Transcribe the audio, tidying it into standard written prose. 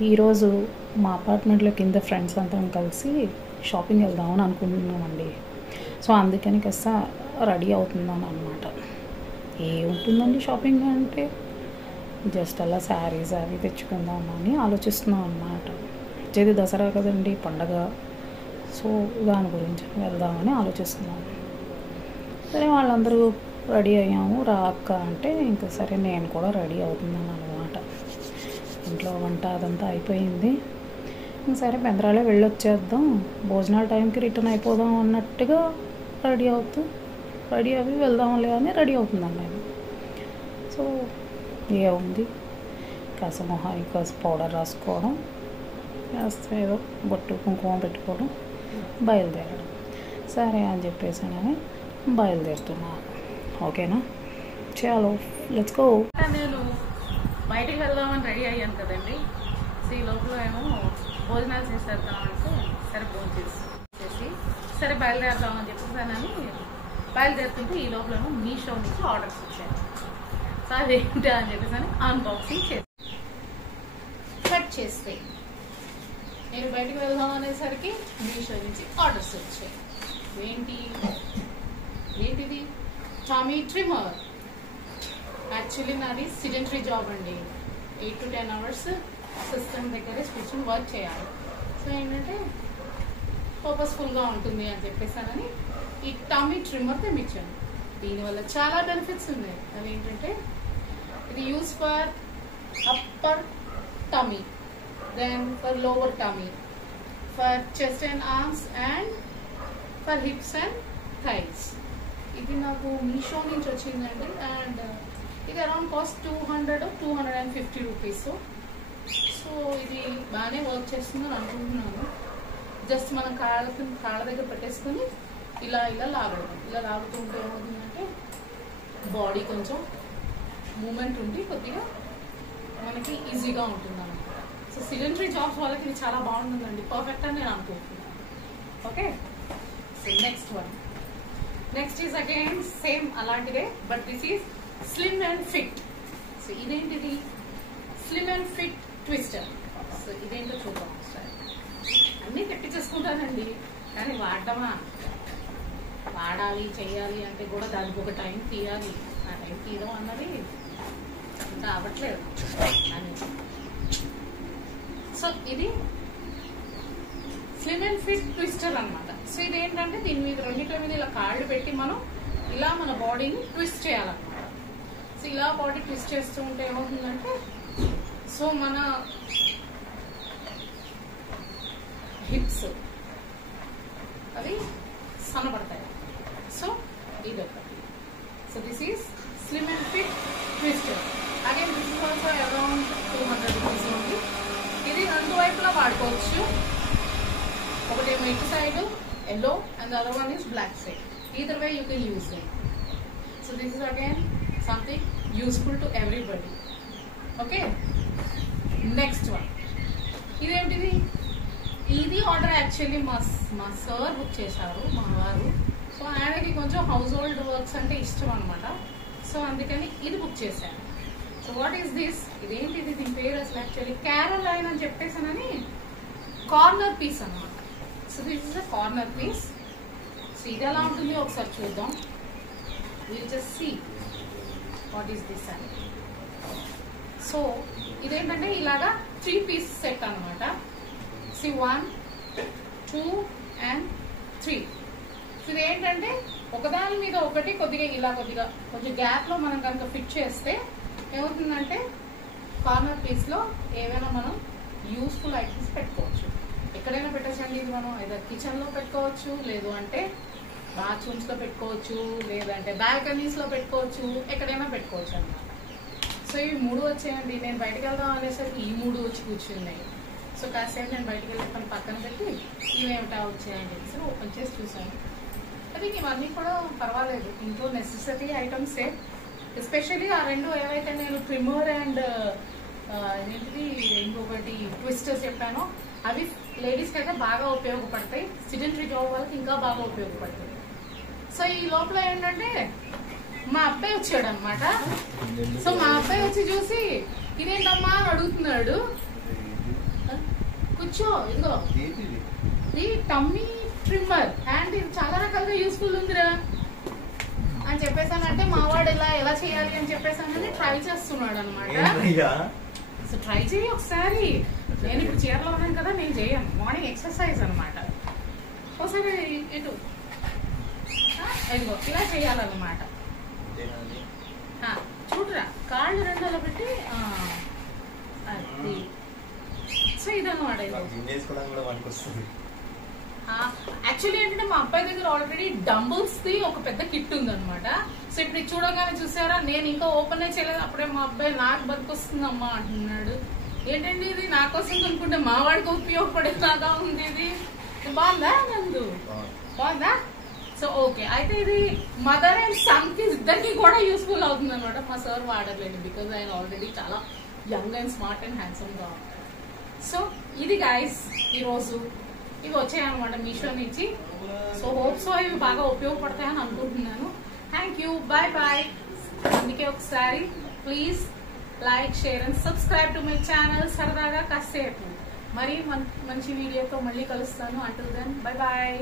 ఈరోజు మా అపార్ట్మెంట్లో కింద ఫ్రెండ్స్ అంతా కలిసి షాపింగ్ వెళ్దామని అనుకుంటున్నామండి. సో అందుకని కాస్త రెడీ అవుతున్నాను అనమాట. ఏముంటుందండి షాపింగ్ అంటే జస్ట్ అలా శారీస్ అవి తెచ్చుకుందామని ఆలోచిస్తున్నాం అనమాట. వచ్చేది దసరా కదండి, పండగ. సో దాని గురించి వెళ్దామని ఆలోచిస్తున్నాను. సరే వాళ్ళందరూ రెడీ అయ్యాము, రా అక్క అంటే ఇంకా సరే నేను కూడా రెడీ అవుతున్నాను అనమాట. ఇంట్లో వంట అదంతా అయిపోయింది. సరే బెందరాలే వెళ్ళొచ్చేద్దాం, భోజనాల టైంకి రిటర్న్ అయిపోదాం అన్నట్టుగా రెడీ అవి వెళ్దాంలే అని రెడీ అవుతున్నాను నేను. సో ఏముంది, కాస్త మొహానికి కాస్త పౌడర్ రాసుకోవడం, కాస్త ఏదో బొట్టు కుంకుమ పెట్టుకోవడం, బయలుదేరడం. సరే అని చెప్పేసానని బయలుదేరుతున్నాను. ఓకేనా, చాలు లెట్స్ గో. నేను బయటికి వెళ్దామని రెడీ అయ్యాను కదండి. సో ఈ లోపల ఏమో భోజనాలు చేసేద్దామంటే సరే భోజనం చేసి సరే బయలుదేరదామని చెప్పేసానని బయలుదేరుతుంటే ఈ లోపల మీషో నుంచి ఆర్డర్స్ వచ్చాయి. సో అదేంటి అని చెప్పేసి అన్బాక్సింగ్ కట్ చేస్తే నేను బయటికి వెళ్దాం అనేసరికి మీషో నుంచి ఆర్డర్స్ వచ్చాయి. ఏంటిది టామీ ట్రిమ్మర్. యాక్చువల్లీ నాది సిడెంటరీ జాబ్ అండి, 8 to 10 hours సిస్టమ్ దగ్గరే కూర్చొని వర్క్ చేయాలి. సో ఏంటంటే పర్పస్ఫుల్గా ఉంటుంది అని చెప్పేసానని ఈ టామీ ట్రిమ్మర్ తెప్పించాను. దీనివల్ల చాలా బెనిఫిట్స్ ఉన్నాయి. అదేంటంటే ఇది use for upper tummy, then for lower tummy, for chest and arms and for hips and thighs. ఇది నాకు మీషో నుంచి వచ్చిందండి. అండ్ ఇది around cost 200 or 250 rupees. So ఇది బాగానే వర్క్ చేస్తుందని అనుకుంటున్నాను. జస్ట్ మనం కాళ్ళ దగ్గర పెట్టేసుకొని ఇలా లాగడం, ఇలా లాగుతుంటే ఏమవుతుందంటే బాడీ కొంచెం మూమెంట్ ఉండి కొద్దిగా మనకి ఈజీగా ఉంటుంది అనమాట. సో సిడెంటరీ జాబ్స్ వాళ్ళకి ఇది చాలా బాగుంటుందండి, పర్ఫెక్ట్ అని నేను అనుకుంటున్నాను. Okay, so next is again same అలాంటిదే, but this is slim and fit. So ఇదేంటిది slim and fit twister. So ఇదేంటో చూద్దాం ఒకసారి. అన్నీ తెప్పించేసుకుంటానండి, కానీ వాడాలి చెయ్యాలి అంటే కూడా దానికి ఒక టైం తీయాలి. ఆ టైం తీయడం అన్నది ఇంకా అవ్వట్లేదు అని. సో ఇది స్లిమ్ అండ్ ఫిట్ ట్విస్టర్ అనమాట. సో ఇదేంటంటే దీని మీద రెండింటి మీద ఇలా కాళ్ళు పెట్టి మనం ఇలా మన బాడీని ట్విస్ట్ చేయాలన్నమాట. సో ఇలా బాడీ ట్విస్ట్ చేస్తూ ఉంటే ఏమవుతుందంటే సో మన హిప్స్ అవి సన్నబడతాయి. సో ఇదొకటి. So this is slim and fit twister. Again this is also around 200 rupees ఉంది. ఇది రెండు వైపులా వాడుకోవచ్చు. ఒకటేమో ఇటు side yellow and the other one is black side. Either way you can use it. So this is again something useful to everybody. Okay, next one. ఇది order actually మా sir book చేశారు, మా వారు. సో ఆయనకి కొంచెం house hold works అంటే ఇష్టం అనమాట. సో అందుకని ఇది బుక్ చేశాను. So what is this? ఇదేంటిది, దీని పేరు అసలు యాక్చువల్లీ క్యారోలైన్ అని చెప్పేసానని కార్నర్ పీస్ అన్నమాట. So this is a corner piece. So ఇది ఎలా ఉంటుంది ఒకసారి చూద్దాం. Will just see what is this అని. సో ఇదేంటంటే ఇలాగా 3 పీస్ సెట్ అనమాట. See 1, 2 and 3. సో ఇదేంటంటే ఒకదాని మీద ఒకటి కొద్దిగా కొంచెం గ్యాప్ లో మనం కనుక ఫిట్ చేస్తే ఏమవుతుందంటే కార్నర్ పీస్ లో ఏవైనా మనం యూస్ఫుల్ ఐటమ్స్ పెట్టుకోవచ్చు. ఎక్కడైనా పెట్టచ్చండి. ఇది మనం ఏదో కిచెన్ లో పెట్టుకోవచ్చు, లేదు అంటే బాత్రూమ్స్ లో పెట్టుకోవచ్చు, లేదంటే బాల్కనీస్ లో పెట్టుకోవచ్చు, ఎక్కడైనా పెట్టుకోవచ్చు అన్నమాట. సో ఇవి 3 వచ్చాయండి. నేను బయటకు వెళ్దాం అనేసరికి ఈ 3 వచ్చి కూర్చున్నాయి. సో కాసేపు నేను బయటకు వెళ్ళి పక్కన పెట్టి ఇవేమిటా వచ్చాయండి సో ఓపెన్ చేసి చూసాను. అది ఇవన్నీ కూడా పర్వాలేదు, ఇంట్లో నెసెసరీ ఐటమ్సే. ఎస్పెషల్లీ ఆ 2 ఏవైతే నేను ట్రిమ్మర్ అండ్ ఏంటిది ఇంకొకటి ట్విస్టర్స్ చెప్పానో అవి లేడీస్కి అయితే బాగా ఉపయోగపడతాయి. సిడెంటరీ జాబ్ వాళ్ళకి ఇంకా బాగా ఉపయోగపడతాయి. సో ఈ లోపల ఏంటంటే మా అబ్బాయి వచ్చాడు అనమాట. సో మా అబ్బాయి వచ్చి చూసి ఇదేంటమ్మా అని అడుగుతున్నాడు. కూర్చో. ఇదిగో ఇది టమ్మీ ట్రిమ్మర్ అండ్ ఇది చాలా రకాలుగా యూస్ఫుల్ ఉందిరా అని చెప్పేసానంటే మావాడు ఎలా చేయాలి అని చెప్పేసానని ట్రై చేస్తున్నాడు అనమాట. సో ట్రై చేయి ఒకసారి. నేను ఇప్పుడు చీరలో ఉన్నాను కదా, నేను చేయను. మార్నింగ్ ఎక్సర్సైజ్ అనమాట. ఒకసారి ఇటు ఇదిగో ఇలా చేయాలన్నమాట. చూడరా, కాళ్ళు రెండు అలా పెట్టి అది. సో ఇదన్నమాట. యాక్చువల్లీ ఏంటంటే మా అబ్బాయి దగ్గర ఆల్రెడీ డంబుల్స్ ది ఒక పెద్ద కిట్ ఉందన్నమాట. సో ఇప్పుడు ఇది చూడగానే చూసారా, నేను ఇంకా ఓపెన్ చేయలేదు, అప్పుడే మా అబ్బాయి నాకు బతికొస్తుందమ్మా అంటున్నాడు. ఏంటండి ఇది నా కోసం కొనుక్కుంటే మా వాడికి ఉపయోగపడేలాగా ఉంది. ఇది బాగుందా నందు? బాగుందా? సో ఓకే, అయితే ఇది మదర్ అండ్ సన్ కి ఇద్దరికి కూడా యూస్ఫుల్ అవుతుంది అనమాట. మా సార్ వాడలేదు, బికాజ్ ఆయన ఆల్రెడీ చాలా young and smart and handsome గా ఉంటారు. సో ఇది గైస్ ఈరోజు ఇవి వచ్చాయన్నమాట మీషో నుంచి. సో హోప్స్ ఇవి బాగా ఉపయోగపడతాయని అనుకుంటున్నాను. Thank you, bye bye. అందుకే ఒకసారి please like, share and subscribe to my channel. సరదాగా కాసేపు మరి మంచి వీడియోతో మళ్ళీ కలుస్తాను. Until then bye bye.